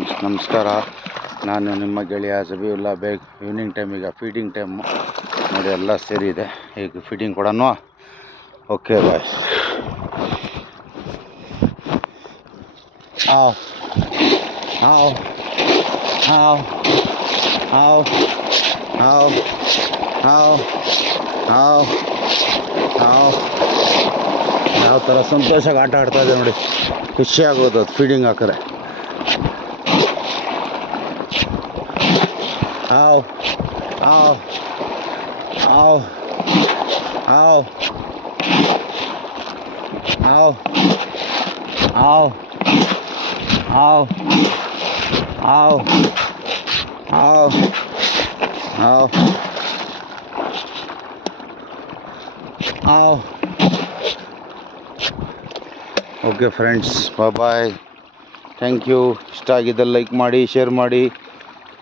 ನಮಸ್ಕಾರ, ನಾನು ನಿಮ್ಮ ಗೆಳೆಯ ಜಬೀವುಲ್ಲಾ ಬೇಗ್. ಈವ್ನಿಂಗ್ ಟೈಮ್, ಈಗ ಫೀಡಿಂಗ್ ಟೈಮ್ ನೋಡಿ, ಎಲ್ಲ ಸೇರಿದೆ. ಈಗ ಫೀಡಿಂಗ್ ಕೊಡೋಣ. Okay bye. ಹಾವ್ ಹಾವ್ ಹಾವ್ ಹಾವ್ ಹಾವ್ ಹಾವ್ ಹಾವ್ ಹಾವ್ ಯಾವ ಥರ ಸಂತೋಷವಾಗಿ ಆಟ ಆಡ್ತಾ ಇದೆ ನೋಡಿ. ಖುಷಿ ಆಗೋದು ಅದು ಫೀಡಿಂಗ್ ಹಾಕಿದ್ರೆ. ಹಾವ್ ಹಾವ್ ಹಾವ್ ಹಾವ್ ಹಾವ್ ಹಾವ್ ಹಾವ್ ಹಾವ್ ಹಾವ್ ಹಾವ್ ಹಾವ್. Okay friends, bye. Thank you. ಇಷ್ಟ ಆಗಿದ್ದಲ್ಲಿ ಲೈಕ್ ಮಾಡಿ, ಶೇರ್ ಮಾಡಿ.